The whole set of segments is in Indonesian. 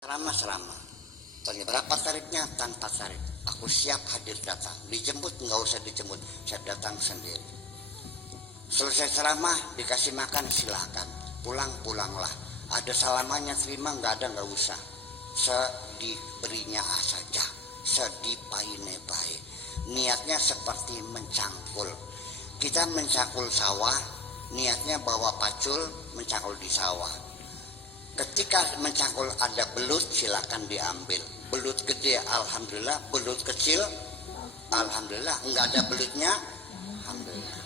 Ceramah. Tanya berapa tarifnya? Tanpa tarif. Aku siap hadir datang. Dijemput nggak usah dijemput, saya datang sendiri. Selesai ceramah dikasih makan silakan. Pulanglah. Ada salamannya terima, nggak ada nggak usah. Sediberinya saja. Sedipaine baik. Niatnya seperti mencangkul. Kita mencangkul sawah, niatnya bawa pacul mencangkul di sawah. Ketika mencangkul ada belut, silakan diambil. Belut gede alhamdulillah, belut kecil alhamdulillah, enggak ada belutnya alhamdulillah.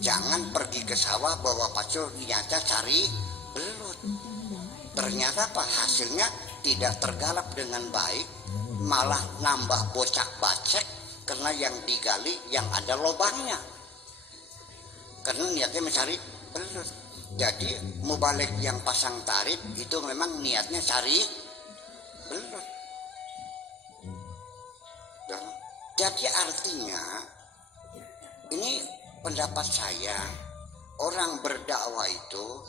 Jangan pergi ke sawah bawa pacul niatnya cari belut. Ternyata apa? Hasilnya tidak tergarap dengan baik, malah nambah bocak-bacek karena yang digali yang ada lubangnya. Karena niatnya mencari belut. Jadi mubalik yang pasang tarif itu memang niatnya cari belut. Jadi artinya ini pendapat saya, orang berdakwah itu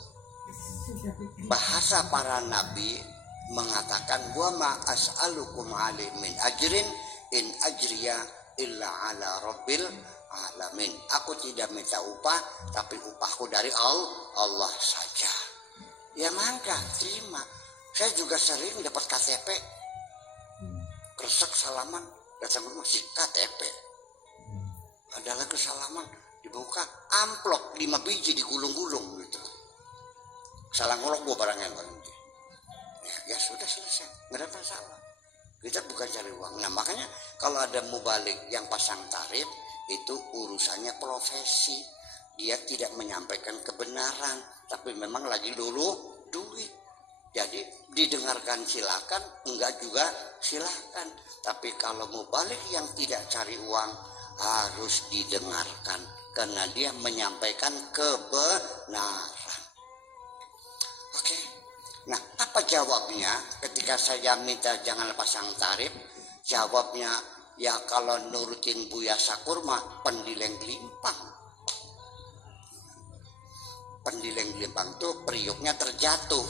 bahasa para nabi mengatakan wa ma as'alukum alaihi min ajrin in ajriya illa ala rabbil alamin. Aku tidak minta upah, tapi upahku dari Allah saja. Ya mangga, terima. Saya juga sering dapat KTP. Kresek salaman, datang rumah si KTP. Ada lagi salaman, dibuka amplop 5 biji digulung-gulung gitu. Salah ngolok gua barangnya kan. Ya sudah selesai, nggak ada masalah. Kita bukan cari uang. Nah makanya kalau ada mubalik yang pasang tarif, itu urusannya profesi. Dia tidak menyampaikan kebenaran, tapi memang lagi dulu duit. Jadi didengarkan silakan, enggak juga silakan. Tapi kalau mubalik yang tidak cari uang harus didengarkan karena dia menyampaikan kebenaran. Oke. Nah, apa jawabnya ketika saya minta jangan pasang tarif? Jawabnya ya kalau nurutin Buya Sakur mah pendileng gelimpang. Pendileng gelimpang itu periuknya terjatuh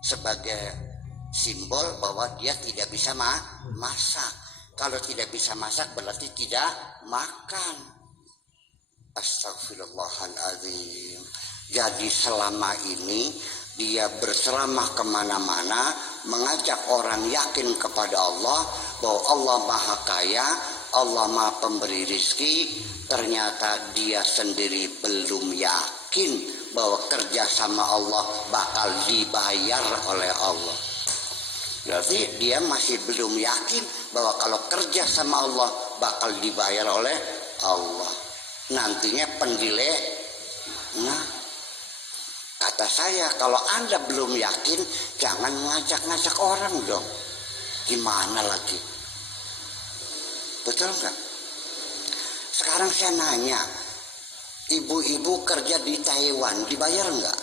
sebagai simbol bahwa dia tidak bisa masak. Kalau tidak bisa masak berarti tidak makan. Astagfirullahaladzim. Jadi selama ini dia berceramah kemana-mana, mengajak orang yakin kepada Allah bahwa Allah Maha Kaya, Allah Maha Pemberi rizki. Ternyata dia sendiri belum yakin bahwa kerja sama Allah bakal dibayar oleh Allah. Berarti dia masih belum yakin bahwa kalau kerja sama Allah bakal dibayar oleh Allah. Nantinya pendile. Nah, kata saya, kalau Anda belum yakin, jangan ngajak-ngajak orang dong. Gimana lagi? Betul nggak? Sekarang saya nanya, ibu-ibu kerja di Taiwan, dibayar nggak?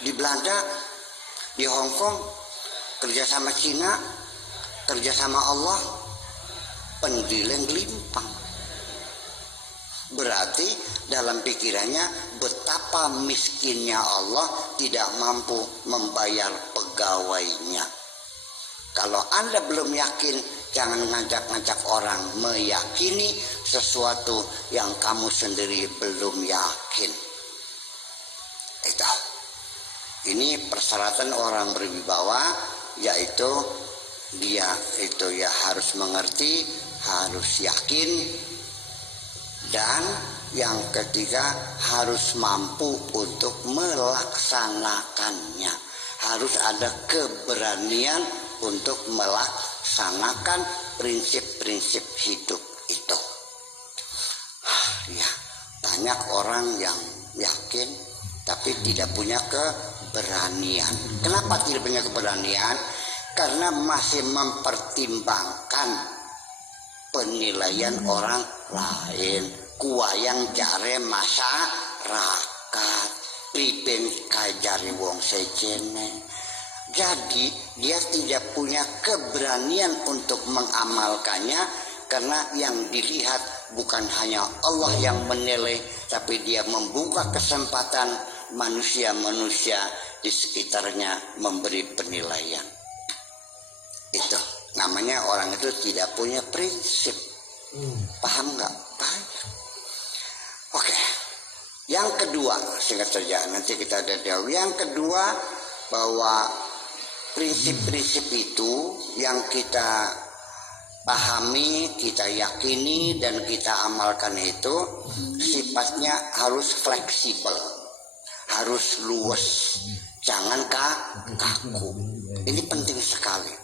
Di Belanda, di Hong Kong, kerja sama Cina, kerja sama Allah, pendileng gelimpang. Berarti dalam pikirannya betapa miskinnya Allah tidak mampu membayar pegawainya. Kalau Anda belum yakin, jangan ngajak-ngajak orang meyakini sesuatu yang kamu sendiri belum yakin. Ini persyaratan orang berwibawa, yaitu dia itu ya harus mengerti, harus yakin. Dan yang ketiga harus mampu untuk melaksanakannya. Harus ada keberanian untuk melaksanakan prinsip-prinsip hidup itu. Ya, banyak orang yang yakin tapi tidak punya keberanian. Kenapa tidak punya keberanian? Karena masih mempertimbangkan penilaian orang lain, kuayang jare masyarakat, priben kajari wong sejene. Jadi dia tidak punya keberanian untuk mengamalkannya karena yang dilihat bukan hanya Allah yang menilai, tapi dia membuka kesempatan manusia-manusia di sekitarnya memberi penilaian. Itu namanya orang itu tidak punya prinsip. Paham nggak? Banyak. Oke. Yang kedua, singkat saja, nanti kita ada jauh. Yang kedua, bahwa prinsip-prinsip itu yang kita pahami, kita yakini, dan kita amalkan itu sifatnya harus fleksibel, harus luas, jangan kaku. Ini penting sekali.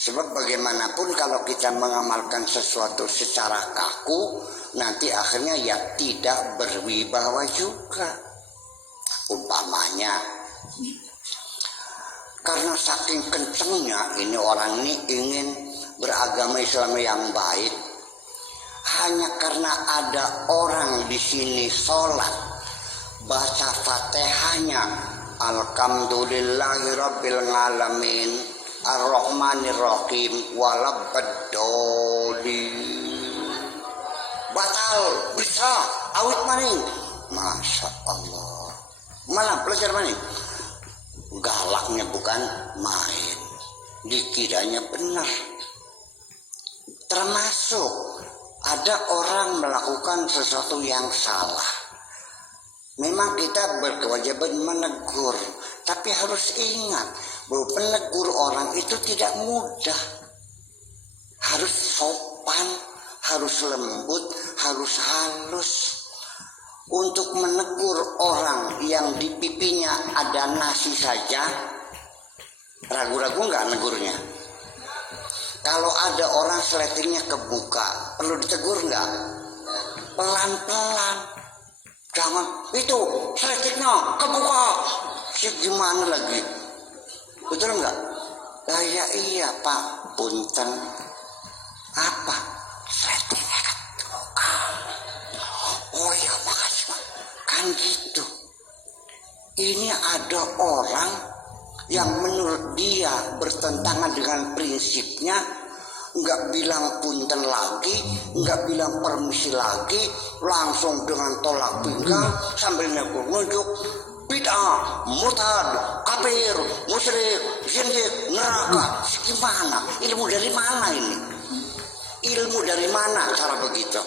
Sebab bagaimanapun kalau kita mengamalkan sesuatu secara kaku, nanti akhirnya ya tidak berwibawa juga. Umpamanya, karena saking kencengnya ini orang ini ingin beragama Islam yang baik, hanya karena ada orang di sini sholat baca Fatihahnya Alhamdulillahirabbil alamin Ar-Rahmanir-Rahim waladdallin, batal bisa awit maning. Masya Allah, malah belajar maning, galaknya bukan main, dikiranya benar. Termasuk ada orang melakukan sesuatu yang salah, memang kita berkewajiban menegur, tapi harus ingat bahwa menegur orang itu tidak mudah. Harus sopan, harus lembut, harus halus. Untuk menegur orang yang di pipinya ada nasi saja, ragu-ragu nggak negurnya? Kalau ada orang seletingnya kebuka, perlu ditegur nggak? Pelan-pelan. Jangan, itu seletingnya kebuka. Gimana lagi? Betul nggak? Ya iya Pak, punten. Apa? Seletingnya kebuka. Oh iya makasih Pak. Kan gitu. Ini ada orang yang menurut dia bertentangan dengan prinsipnya, nggak bilang punten lagi, nggak bilang permisi lagi, langsung dengan tolak pinggang sambil nunjuk bid'ah, murtad, kafir, musyrik, zindik, neraka. Gimana? Ilmu dari mana ini? Ilmu dari mana cara begitu?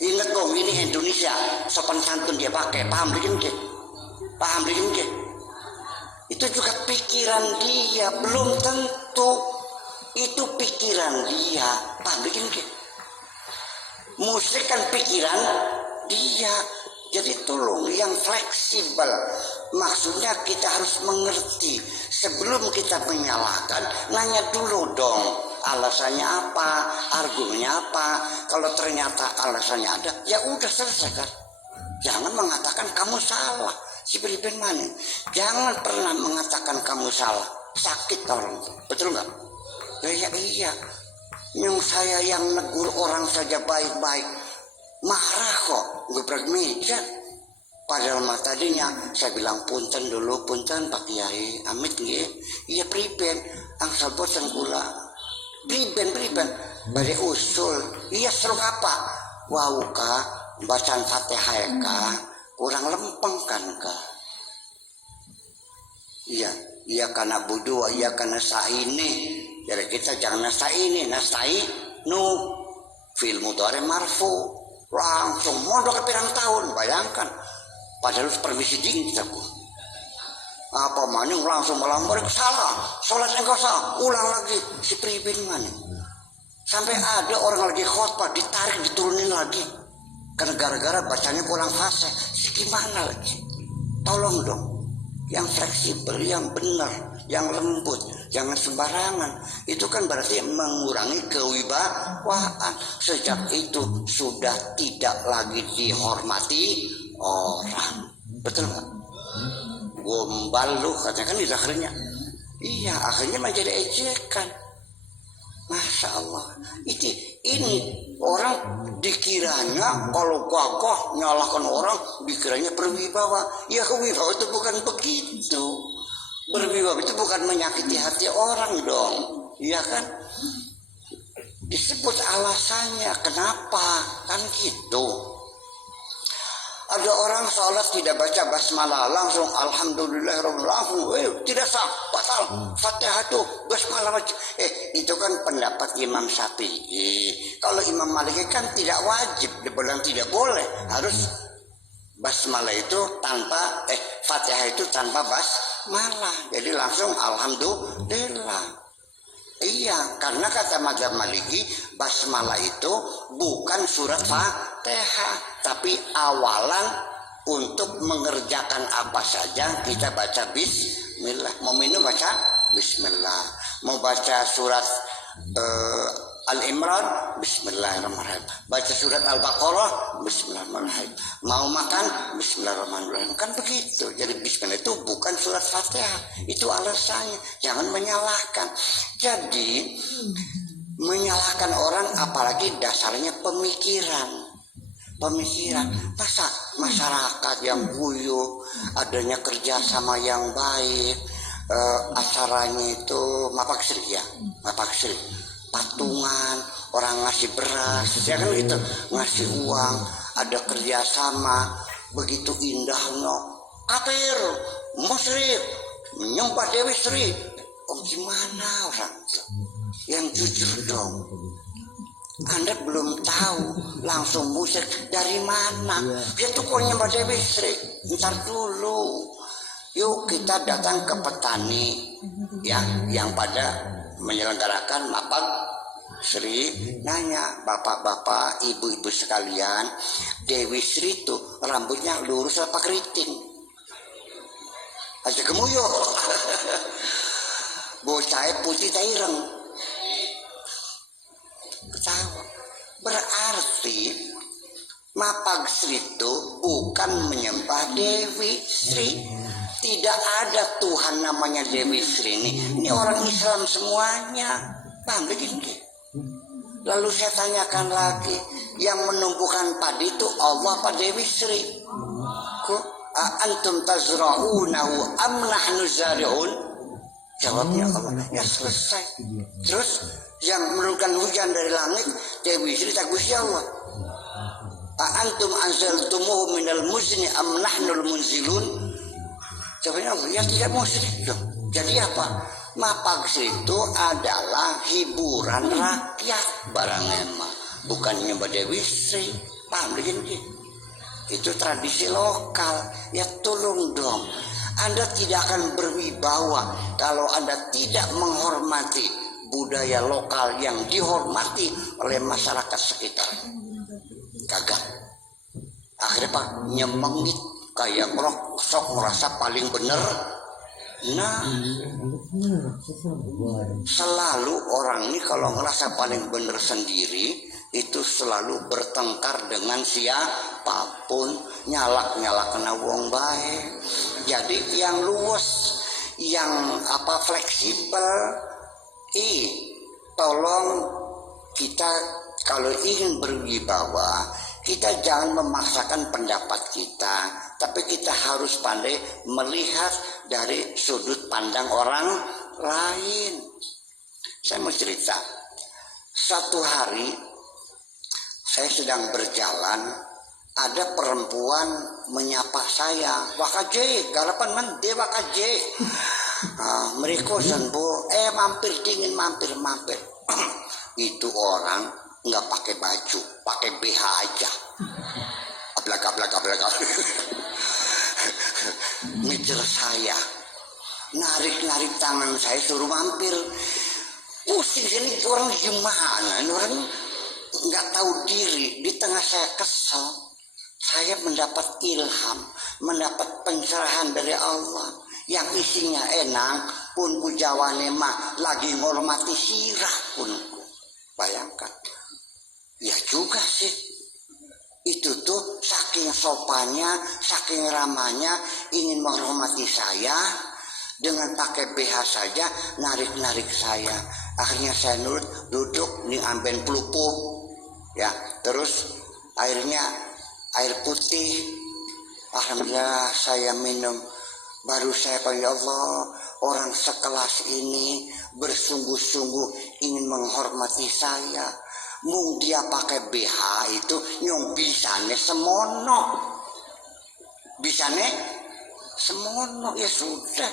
Ingat dong, ini Indonesia, sopan santun dia pakai, paham bikin ke? Paham bikin ke? Itu juga pikiran dia, belum tentu itu pikiran dia. Paham bikin ke? Musyrik kan pikiran dia. Jadi tolong yang fleksibel. Maksudnya kita harus mengerti. Sebelum kita menyalahkan, nanya dulu dong. Alasannya apa? Argumennya apa? Kalau ternyata alasannya ada, ya udah selesaikan. Jangan mengatakan kamu salah. Si beriben mana? Jangan pernah mengatakan kamu salah. Sakit orang. Betul nggak? Ya iya. Yang saya yang negur orang saja baik-baik, marah kok, gebrak meja. Padahal tadinya saya bilang punten dulu, punten Pak Kiai, amit nggih. Iya priben, angsal bosan kula. Priben, bade usul. Iya seru apa? Wau ka, bacaan Fatihah ka, kurang lempeng kan ka. Iya karena budu, iya karena sa'ini. Jadi kita jangan nasta'ini, nasta'inu fil mudhari marfu. Langsung mondok ke pirang tahun, bayangkan. Padahal permisi dingin kita pun. Apa maning langsung melambor salah, sholat engkau salah, ulang lagi si pribin maning. Sampai ada orang lagi khotbah ditarik diturunin lagi. Karena gara-gara bacanya kurang fasih. Gimana lagi? Tolong dong, yang fleksibel, yang benar, yang lembut, jangan sembarangan. Itu kan berarti mengurangi kewibawaan. Sejak itu sudah tidak lagi dihormati orang. Betul nggak? Gombal lu katanya kan di akhirnya. Iya, akhirnya menjadi ejekan. Masya Allah. Ini orang dikiranya kalau gagah nyalahkan orang dikiranya berwibawa. Ya wibawa itu bukan begitu. Berwibawa itu bukan menyakiti hati orang dong. Iya kan? Disebut alasannya kenapa kan gitu. Ada orang sholat tidak baca basmalah langsung alhamdulillah langsung tidak sah, batal. Fatihah itu basmalah itu kan pendapat Imam Syafi'i. Kalau Imam Maliki kan tidak wajib, dibilang tidak boleh, harus basmalah itu tanpa Fatihah itu tanpa basmalah. Jadi langsung alhamdulillah. Iya, karena kata mazhab Maliki, basmalah itu bukan surat Fatihah, tapi awalan untuk mengerjakan apa saja kita baca bismillah. Mau minum baca bismillah, mau baca surat Al-Imran, bismillahirrahmanirrahim. Baca surat Al-Baqarah, bismillahirrahmanirrahim. Mau makan, bismillahirrahmanirrahim. Kan begitu. Jadi bismillah itu bukan surat Fatihah. Itu alasannya. Jangan menyalahkan. Jadi menyalahkan orang apalagi dasarnya pemikiran. Masa masyarakat yang guyup, adanya kerjasama yang baik, acaranya itu mapak sri, patungan, orang ngasih beras, ya kan itu, ngasih uang, ada kerjasama, begitu indahnya. Kafir, musyrik, menyembah Dewi Sri. Oh gimana orang? Yang jujur dong. Anda belum tahu, langsung musyrik dari mana? Dia tuh kok nyembah Dewi Sri. Ntar dulu. Yuk kita datang ke petani yang pada menyelenggarakan mapak Sri, nanya bapak-bapak, ibu-ibu sekalian, Dewi Sri itu rambutnya lurus apa keriting? Aja kemuyo. Bocah putih taireng. Ketawa. Berarti mapak Sri itu bukan menyembah Dewi Sri. Tidak ada Tuhan namanya Dewi Sri ini. Ini orang Islam semuanya. Paham begini? Lalu saya tanyakan lagi, yang menumbuhkan padi itu Allah apa Dewi Sri? Kok antum tazra'unahu am nahnu zari'un? Jawabnya Allah. Ya selesai. Terus yang menurunkan hujan dari langit Dewi Sri tak Gusti Allah. Antum anzaltumuhu minal muzni am nahnul munzilun? Jawabnya Allah, ya tidak musyrik dong. Jadi apa? Mapak itu adalah hiburan rakyat barang emak, bukan nyembah Dewi Sri. Paham begini? Itu tradisi lokal. Ya tolong dong, Anda tidak akan berwibawa kalau Anda tidak menghormati budaya lokal yang dihormati oleh masyarakat sekitar. Kagak. Akhirnya Pak nyemengit kayak sok merasa paling benar. Nah, selalu orang ini kalau ngerasa paling benar sendiri itu selalu bertengkar dengan siapapun, nyalak kena wong baik. Jadi yang luwes, yang fleksibel, tolong kita kalau ingin berwibawa, kita jangan memaksakan pendapat kita, tapi kita harus pandai melihat dari sudut pandang orang lain. Saya mau cerita, satu hari saya sedang berjalan, ada perempuan menyapa saya, wakaje, garapan man, dia wakaje. Mereka sembuh, mampir dingin, mampir. Itu orang nggak pakai baju, pakai BH aja. Ablak. Ngejar saya, narik tangan saya suruh mampir. Pusing sini orang gimana? Ini orang nggak tahu diri. Di tengah saya kesel, saya mendapat ilham, mendapat pencerahan dari Allah yang isinya enak pun pujawane mah lagi ngormati sirah pun. Bayangkan. Ya juga sih, itu tuh saking sopannya, saking ramahnya, ingin menghormati saya, dengan pakai BH saja narik saya. Akhirnya saya nurut, duduk nih amben pelupuh, ya terus airnya air putih. Alhamdulillah saya minum. Baru saya panggil Allah, orang sekelas ini bersungguh-sungguh ingin menghormati saya. Mung dia pakai BH itu nyong bisane semono. bisa nih semono ya sudah.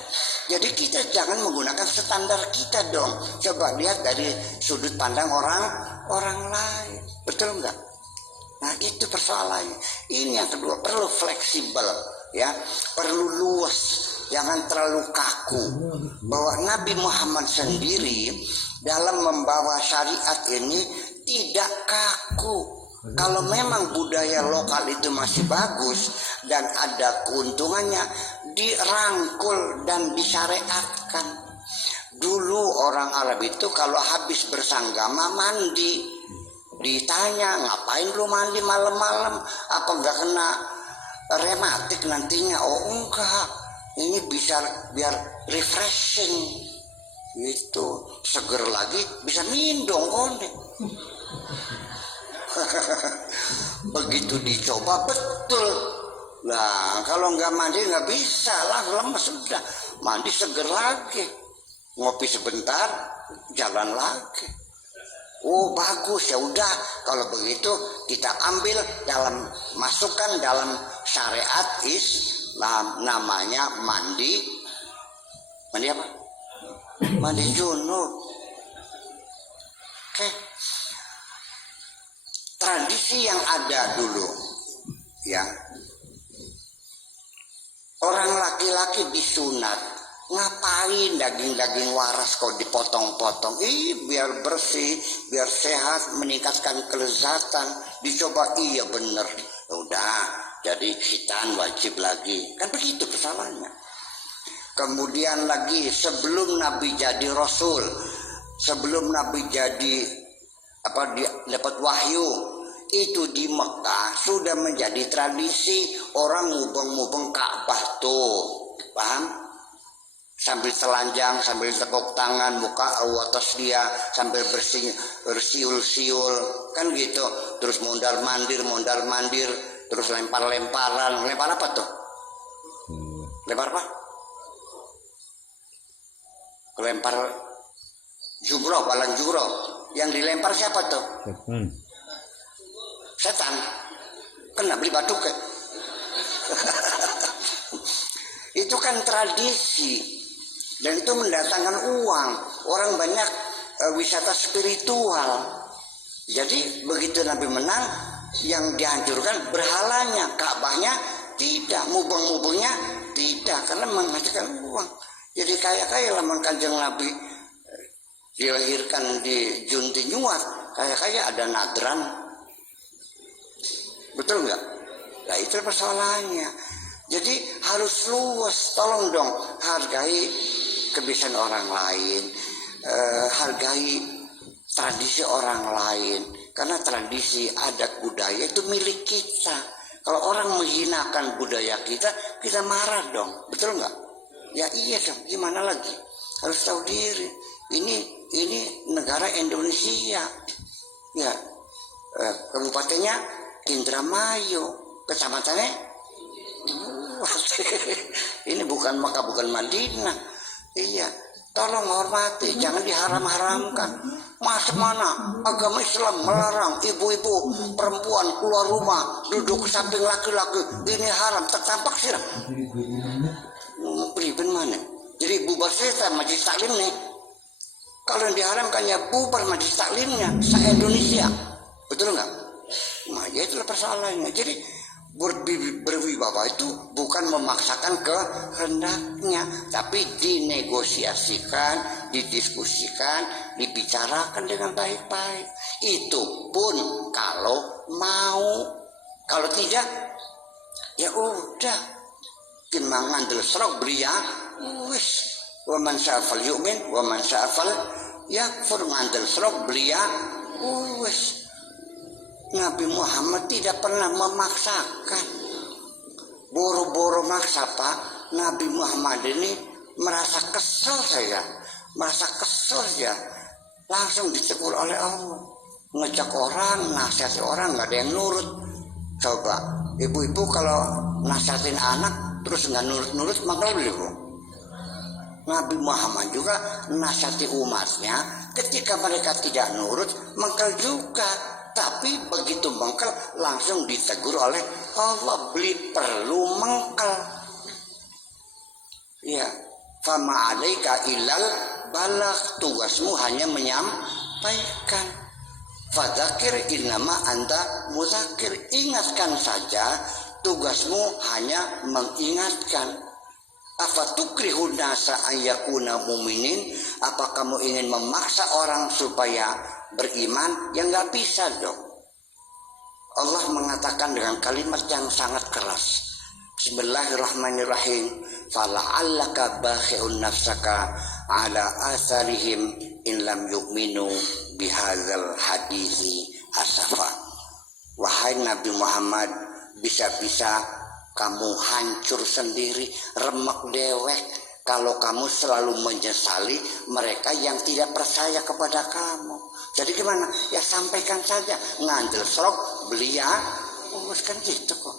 Jadi kita jangan menggunakan standar kita dong. Coba lihat dari sudut pandang orang lain, betul nggak? Nah itu persoalannya. Ini yang kedua, perlu fleksibel ya, perlu luas, jangan terlalu kaku. Bahwa Nabi Muhammad sendiri dalam membawa syariat ini tidak kaku. Kalau memang budaya lokal itu masih bagus dan ada keuntungannya, dirangkul dan disyariatkan. Dulu orang Arab itu kalau habis bersanggama mandi, ditanya ngapain lu mandi malam-malam, apa enggak kena rematik nantinya? Oh enggak, ini bisa biar refreshing gitu, seger lagi, bisa mindong konde. Begitu dicoba betul. Nah kalau nggak mandi nggak bisa lah, lemes sudah. Mandi seger lagi, ngopi sebentar, jalan lagi. Oh bagus, ya udah kalau begitu kita ambil dalam, masukkan dalam syariat Islam, namanya mandi apa? Mandi junub. Oke. Tradisi yang ada dulu ya, orang laki-laki disunat, ngapain daging-daging waras kok dipotong-potong? Biar bersih, biar sehat, meningkatkan kelezatan. Dicoba, iya bener, udah jadi khitan wajib lagi, kan begitu kesalahannya. Kemudian lagi sebelum Nabi jadi Rasul, sebelum Nabi jadi dapat wahyu, itu di Mekah sudah menjadi tradisi orang mubeng-mubeng Ka'bah tuh, paham? Sambil telanjang, sambil tepuk tangan, muka awatas dia, sambil bersiul-siul, kan gitu. Terus mondar-mandir, terus lempar-lemparan. Lempar apa tuh? Lempar apa? Lempar jumroh, balang jumroh. Yang dilempar siapa tuh? Setan. Kena beli batu ke? Itu kan tradisi dan itu mendatangkan uang. Orang banyak wisata spiritual. Jadi begitu Nabi menang, yang dihancurkan berhalanya, Ka'bahnya tidak, mubeng-mubengnya tidak, karena menghasilkan uang. Jadi kaya-kaya lah Kanjeng Nabi dilahirkan di Junti Nyuat, kaya-kaya ada nadran. Betul nggak? Nah itu persoalannya. Jadi harus luas, tolong dong hargai kebiasaan orang lain, hargai tradisi orang lain, karena tradisi adat budaya itu milik kita. Kalau orang menghinakan budaya kita, kita marah dong, betul nggak? Ya iya dong, gimana lagi? Harus tahu diri. Ini negara Indonesia, ya kabupatennya Indramayu, kecamatannya ini bukan Makkah, bukan Madinah. Iya, tolong hormati, jangan diharam-haramkan. Masa mana agama Islam melarang ibu-ibu perempuan keluar rumah duduk samping laki-laki, ini haram, tertampak sirah. Pribadi mana? Jadi bubar setan majelis taklim nih. Kalau yang diharamkan ya bubar majelis taklimnya se-Indonesia, betul nggak? Nah ya itulah persoalannya. Jadi berwibawa itu bukan memaksakan kehendaknya, tapi dinegosiasikan, didiskusikan, dibicarakan dengan baik-baik. Itu pun kalau mau, kalau tidak ya udah timbangan del serok beria wis wa man syafal yu'min wa man syafal yakfur, ngandel serok beria wis. Nabi Muhammad tidak pernah memaksakan. Boro-boro maksa Pak. Nabi Muhammad ini merasa kesel ya. Langsung ditegur oleh Allah. Ngejak orang, nasihati orang, nggak ada yang nurut. Coba, ibu-ibu kalau nasihatin anak terus nggak nurut, mangkal beliau. Nabi Muhammad juga nasihati umatnya, ketika mereka tidak nurut, mangkal juga. tapi begitu mengkel langsung ditegur oleh Allah, beli perlu mengkel. Ya, fama alaika ilal balagh, tugasmu hanya menyampaikan. Fadzakir innama anta mudzakir, ingatkan saja, tugasmu hanya mengingatkan. Afatukrihu nasa ayyakuna mu'minin, apa kamu ingin memaksa orang supaya beriman? Ya nggak bisa dong. Allah mengatakan dengan kalimat yang sangat keras, Bismillahirrahmanirrahim, fala'allaka bakhi'un nafsaka ala atharihim in lam yu'minu bihadzal hadithi asafa. Wahai Nabi Muhammad, bisa-bisa kamu hancur sendiri, remek dewek, kalau kamu selalu menyesali mereka yang tidak percaya kepada kamu. Jadi gimana? Ya sampaikan saja, ngandel serok belia, kan gitu kok.